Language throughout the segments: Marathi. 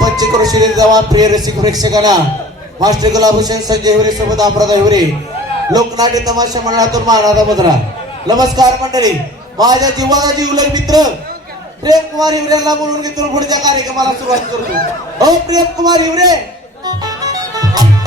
पंचक्रोशीतील जवान प्रिय रसिक प्रेक्षकांना मास्टर कलाभूषण संजय हिवरे सोबत अपराधा हिवरे लोकनाट्य तमाशा मंडळातून मानादा मुद्रा. नमस्कार मंडळी. माझ्या जीवाला जीवलग मित्र प्रेम कुमार हिवरेला बोलून घेतो पुढच्या कार्यक्रमाला सुरुवात करतो. हो प्रेम कुमार हिवरे,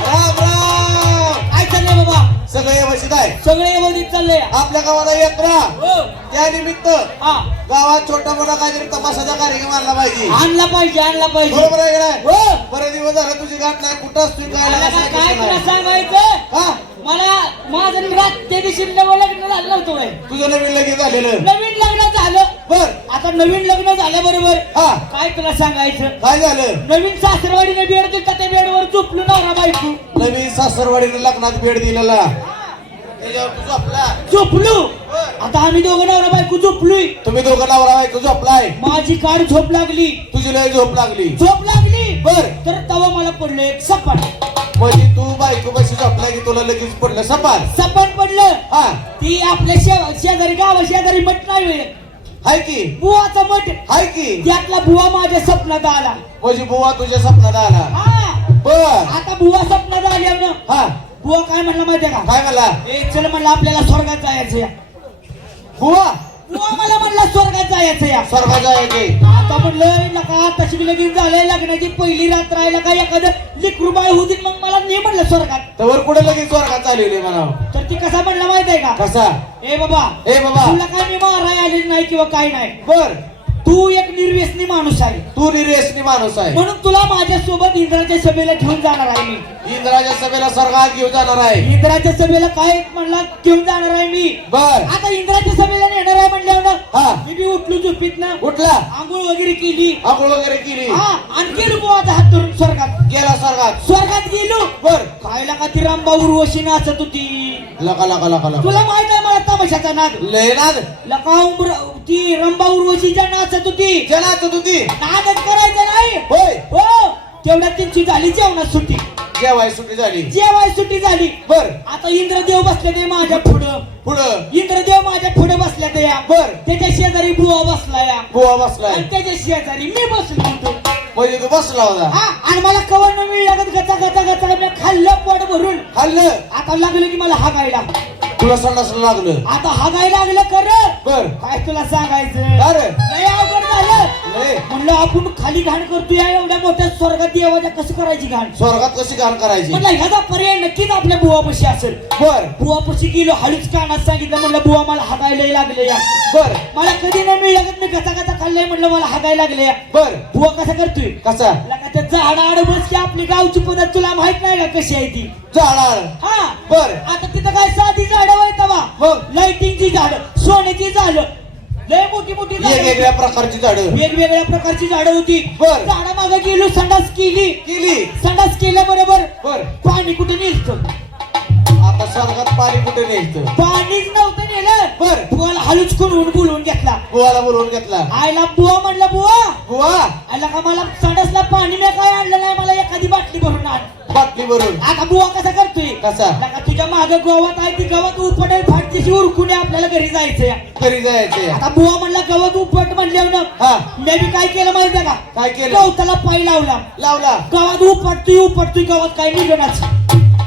राम राम. काय चाललंय बाबा? सगळे व्यवस्थित आहे? सगळे व्यवस्थित चाललंय. आपल्या गावाला यात्रा हो. त्यानिमित्त हा, गावात छोटा मोठा काहीतरी तमाशाचा कार्यक्रम आणला पाहिजे. आणला पाहिजे, आणला पाहिजे. बरोबर आहे का नाही? हो. बरेच दिवस झाले तुझी गाठ नाही. कुठं असतोय काय मला नाही, काय तुला नाही. सांगायचं? हा, मला माझं रात त्या दिवशी नवं लग्न झालं नव्हतं काय? तुझं नवीन लगीन झालेलं. नवीन लग्न झालं. बर, आता नवीन लग्न झाल्याबरोबर हा, काय तुला सांगायचं? काय झालं? नवीन सासरवाडीने बेड दिला, त्या बेडवर झोपलो नवरा बायको. नवीन सासरवाडीने लग्नात भेट दिलेला त्याच्यावर तू झोपला. झोपलो. बर. आता आम्ही दोघं नवरा बायको झोपलोय. तुम्ही दोघं नवरा बायको झोपलाय. माझी काढ झोप लागली. तुझी लय झोप लागली. झोप लागली. बर. तर तवा मला पडलं एक सपाट. म्हणजे तू बायको बशी झोपला की तुला लगेच पडलं सपाट. सपाट पडलं. हा, ती आपल्या शेजारी गावा शेजारी मठ नाही होय. हाय की बुवाचा मठ. हाय की. त्यातला बुवा माझ्या स्वप्नात आला. म्हणजे बुवा तुझ्या स्वप्नात आला. हा. बर. आता बुवा स्वप्नात आल्यानं हा, बुवा काय म्हणला माहितीये का? काय मला? ए चल म्हणलं आपल्याला स्वर्गात जायचं या. बुवा बुवा मला म्हणला स्वर्गात जायचं या. स्वर्गाचा येते. आता म्हणलं नका तशी लगीन झालंय, लग्नाची पहिली रात्र आहे का एखादं लेकरू बाळ होती मग मला नाही म्हणलं स्वर्गात. तवर कुठे लगेच स्वर्गात चालवली म्हणा. तर ती कसा म्हणला माहितीये का? कसा? ए बाबा, ए बाबा. तुला काय मी माराय आलेली नाही किंवा काय नाही. बर, तू एक निर्व्यसनी माणूस आहे तू निर्व्यसनी माणूस आहे म्हणून तुला माझ्या सोबत इंद्राच्या सभेला घेऊन जाणार आहे मी. इंद्राच्या सभेला स्वर्गात घेऊन जाणार आहे. इंद्राच्या सभेला काय म्हणला घेऊन जाणार आहे मी. बर. आता इंद्राच्या सभेला नेणार आहे म्हणल्यावर हा, मी बी उठलो झोपीत ना, उठला, आंघोळ वगैरे केली. आंघोळ वगैरे केली. हा, आणि गेलो बुवाचा हात धरून स्वर्गात. गेला स्वर्गात. स्वर्गात गेलो. बर. खायला का ती रामबा उर्वशी नाचत होती. लका लका लका लका. तुला माहित आहे मला तमाशाचा नाद. लय नाद. लका ती रंबा उर्वशीच्या नाचत होती. जनात होती. नादच करायचं नाही. होय. हो, तेवढ्यात त्यांची झाली जेवणात सुट्टी. जेवाय सुट्टी झाली. जेवाय सुट्टी झाली. बर. आता इंद्रदेव बसले ते माझ्या पुढं. पुढं इंद्रदेव माझ्या पुढे बसल्या ते या. बर. त्याच्या शेजारी बुवा बसला या. बुवा बसलाय. आणि त्याच्या शेजारी मी बसलो होतो. म्हणजे तू बसला होता. हा, आणि मला कवर न मिळ लागत गचा गचा गचा मी खाल्लं पोट भरून. खाल्लं. आता लागलं की मला हागायला. तुला संडास लागलं. आता हागायला लागलं खरं. बर. काय तुला सांगायचं? अरे लय अवघड झालं. लय. म्हणलं आपण खाली घाण करतोय एवढ्या मोठ्या स्वर्गात देवाच्या कसं करायची घाण. स्वर्गात कशी घाण करायची? म्हणलं ह्याचा पर्याय नक्कीच आपल्या बुवापाशी असेल. बर. बुवापाशी गेलो, हळूच कानात सांगितलं म्हणलं बुवा मला हागायला लागलं या. बर. मला कधी नाही मिळलं मी गचा गचा खाल्लंय म्हणलं मला हागायला लागले या. बर. बुवा कसा करतोय? कसा? लगा त्या झाडाआड बस की आपली गावची पद्धत तुला माहित नाही का कशी आहे ती. झाडाळ. हा. बर. आता तिथं काय साधी झाडं व्हायचं बा. मग लाइटिंगची झाडं, सोन्याची झाडं, लय मोठी मोठी झाडं. वेगवेगळ्या प्रकारची झाडं. वेगवेगळ्या प्रकारची झाडं होती. बर. झाडा मागे गेलो, संडास केली. केली. संडास केल्याबरोबर बर. पाणी कुठे नेलं? आता स्वर्गात पाणी कुठे न्यायचं? पाणीच नव्हतं नेलं. बर. बुवाला हळूच करून बोलवून घेतला. बुवाला बोलवून घेतला. आईला बुवा म्हणलं बुवा, बुवा आईला का मला संडासला पाणी मी काय आणलं नाही, मला एखादी बाटली भरून आण. बाटली भरून. आता बुवा कसा करतोय? कसा? लका तुझ्या मागे गवत आहे, ती गवत उपटेल फाटतीशी उरकून आपल्याला घरी जायचंय. घरी जायचंय. आता बुवा म्हणला गवत उपट म्हणल्यावर हा, मी बी काय केलं माहितीये का? काय केलं? गवताला पाय लावला. लावला. गवत उपटतोय गवत काय निघणाच.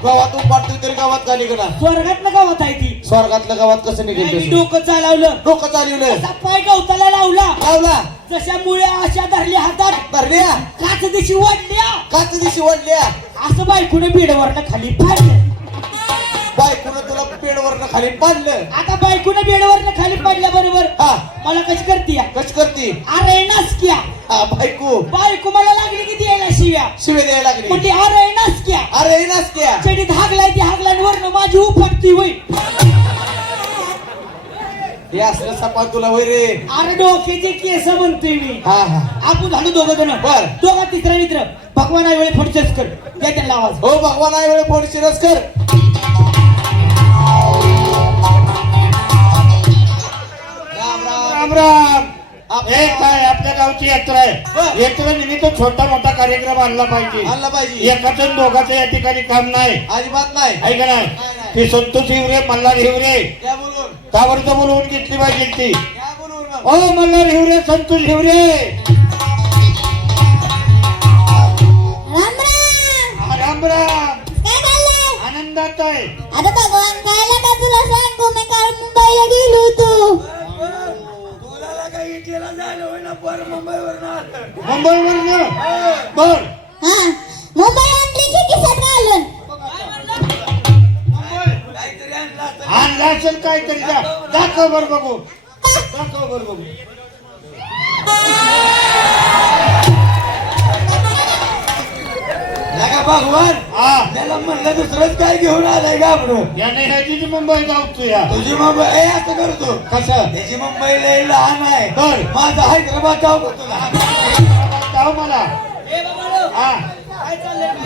गावात उपाडतोय तरी गावात का निघणार? स्वर्गात ना गवत आहे ती. स्वर्गातलं गावात कसं मी निघेल? डोकं चालवलं. डोकं चालवलं. असा पाय गवताला लावला. लावला. जशा मुळे अशा धरल्या हातात, धरल्या. काच दिशी वाढल्या. काच दिशी वाढल्या. असं बायकोने बेडवरनं खाली पाडलं. बायकोनं तुला पेडवरनं खाली पाडलं. आता बायकोने बेडवरनं खाली पाडल्याबरोबर हा, मला कशी करते? कशी करती? अरे नासक्या. हा, बायको बायको मला लागली की द्यायला शिव्या. शिवे द्यायला लागली. म्हणजे अरे नासक्या. अरे नासक्या. चडीत हागलाय ती हागल्यावरनं माझी उपटती होई. हे असलं सपा तुला होय रे. अरे डोक्याचे केस म्हणतोय मी. हा हा. आपण झालो दोघं जण. बर. दोघा तिसरा मित्र भगवान आहे वेळे पुढचेच कर द्या त्यांना आवाज. हो भगवान आहे वेळे फोन शिरस कर. राम राम. राम राम. आपल्या एक काय आपल्या गावची यात्रा आहे. बर. यात्रेनिमित्त छोटा मोठा कार्यक्रम आणला पाहिजे. आणला पाहिजे. एकाचं दोघाचं या ठिकाणी काम नाही. अजिबात नाही. ऐका नाही नाही. ती संतोष हिवरे मल्हार हिवरे या बोलून. ताबडतोब बोलवून घेतली पाहिजे ती. या बोलून. ओ मल्हार हिवरे, संतोष हिवरे. मुंबईवरनं बर हा मुंबई आणली की किशात घालून आणला असेल काहीतरी दाखव बर बघू दाखव बर बघू नका भगवान हा त्याला म्हणलं दुसरंच काय घेऊन आलाय का आपण याने ह्याची मुंबई जाऊ या तुझी मुंबई ए असं करतो कसं त्याची मुंबई लय लहान आहे बर. माझा हैदराबाद जाऊ का तुला जाऊ मला हा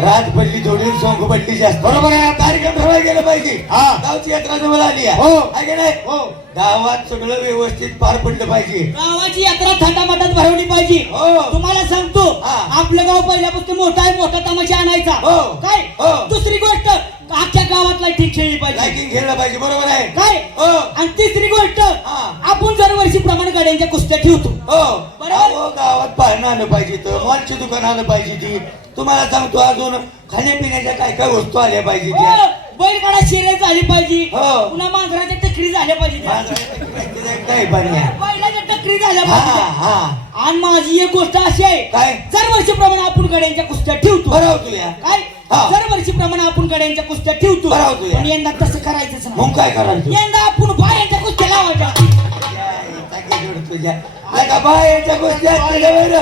रात पडली थोडी सोंग पडली जास्त बरोबर आहे कार्यक्रम ठरवायला गेलं पाहिजे हा. गावची यात्रा जवळ आली आहे हो. आहे की नाही हो गावात सगळं व्यवस्थित पार पडलं पाहिजे गावाची यात्रा थाटामाटात भरवली पाहिजे हो. तुम्हाला सांगतो हा. आपलं गाव पहिल्यापासून मोठा आहे मोठा तमाशा आणायचा हो. काय हो. दुसरी गोष्ट अख्ख्या गावातला ठीक खेळली पाहिजे लायटिंग खेळलं पाहिजे बरोबर आहे काय हो आणि तिसरी गोष्ट हा. आपण दरवर्षी प्रमाण गाड्यांच्या कुस्त्या ठेवतो हो बरोबर. अहो, गावात पाळणं आलं पाहिजे तर मॉलची दुकान आलं पाहिजे ती तुम्हाला सांगतो अजून खाण्यापिण्याच्या काय काय वस्तू आल्या पाहिजे त्या हो, बैलगाडा शिरे झाली पाहिजे हो. पुन्हा मांजराच्या टकरी झाल्या पाहिजे त्या. काय पाणी आहे बैलाच्या टकरी झाल्या हा पाहिजे हा आणि माझी एक गोष्ट अशी आहे काय दरवर्षीप्रमाणे आपण गाड्यांच्या कुस्त्या ठेवतो बरं तुला काय हा. दरवर्षीप्रमाणे आपण गाड्यांच्या कुस्त्या ठेवतो बरं होतो या. पण यंदा तसं करायचंच नाही मग काय करायचं यंदा आपण बायांच्या कुस्त्या लावायच्या तुझ्या का बायाच्या गोष्टी असतील बरं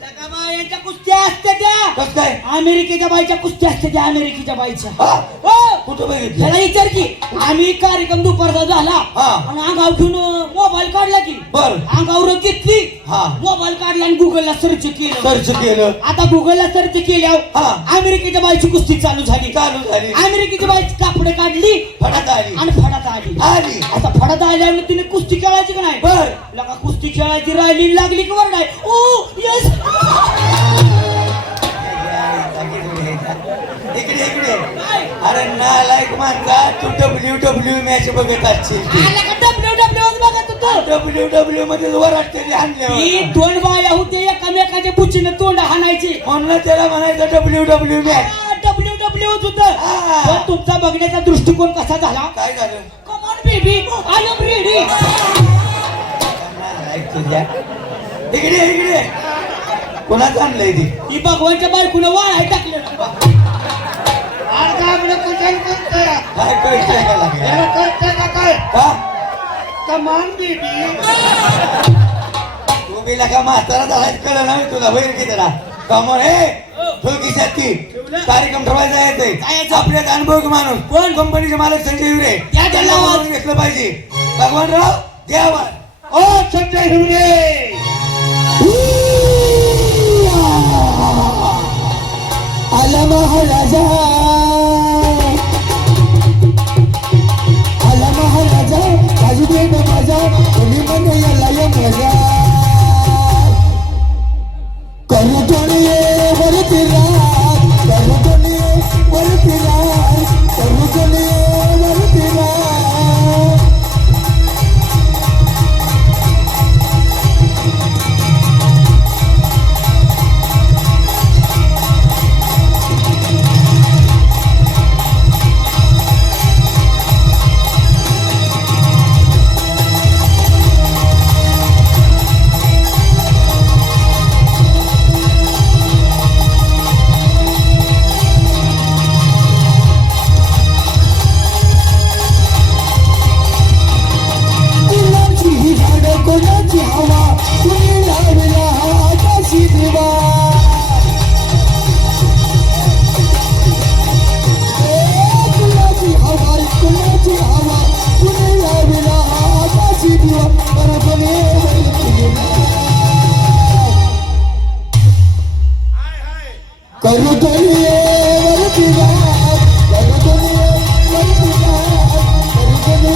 लगा बायांच्या कुस्त्या असते त्या कस काय अमेरिकेच्या बाईच्या कुस्त्या असते त्या अमेरिकेच्या बाईच्या हा? हो कुठं बघितलं त्याला विचार की आम्ही कार्यक्रम दुपारचा झाला हा. आणि अंगावर घेऊन मोबाईल काढला की बर अंगावर घेतली हा. मोबाईल काढला आणि गुगलला सर्च केलं सर्च केलं आता गुगलला सर्च हा. केल्यावर अमेरिकेच्या बाईची कुस्ती चालू झाली चालू झाली अमेरिकेची बाईची कापडे काढली फडात आली आणि फडात आली आली आता फडात आल्यावर तिने कुस्ती खेळायची का नाही बर लगा कुस्ती खेळायची राहिली लागली की वर नाही ओ यस इकडे इकडे अरे नालायक माणसा तू WWE मॅच बघत असशील डब्ल्यू बघत होतो WWE मध्ये वर असते ही आणल्यावर दोन बाया होते एकामेकाच्या बुचीने तोंड हाणायची म्हणून त्याला म्हणायचं WWE मॅच डब्ल्यू होत हा. पण तुमचा बघण्याचा दृष्टिकोन कसा झाला काय झालं come on baby I am ready नालायक तुझ्या इकडे इकडे कोणाचं आणलंय ती ही भगवानच्या बायकोनं वाळाय टाकलं आज आपलं कुठे करतोय काय कळतंय का लागलं याला करतोय का काय का कमान बेबी तू गेला का म्हातारा झाला कळलं नाही तुला होईल की त्याला कमोन हे ठोकीशात ती कार्यक्रम ठरवायचा येते जायचं. आपल्यात अनुभव माणूस कोण कंपनीचे मालक संजय हिवरे त्या त्यांना आवाज. बोलवून घेतलं पाहिजे भगवानराव द्यावा ओ संजय हिवरे आला महाराजा आला महाराजा बाजू दे ना माझा कोणी म्हणे याला या मजा करू कोणी वरती रात करू कोणी वरती रात करू कोणी वरती रात कोणाची ही झाडं कोणाची हवा कुणी लावला हा आकाशी दिवा कुणाची हवा कुणाची हवा कुणी लावला हा आकाशी दिवा परभणी करू कोणी वरती रात करू कोणी वरती रात करू कोणी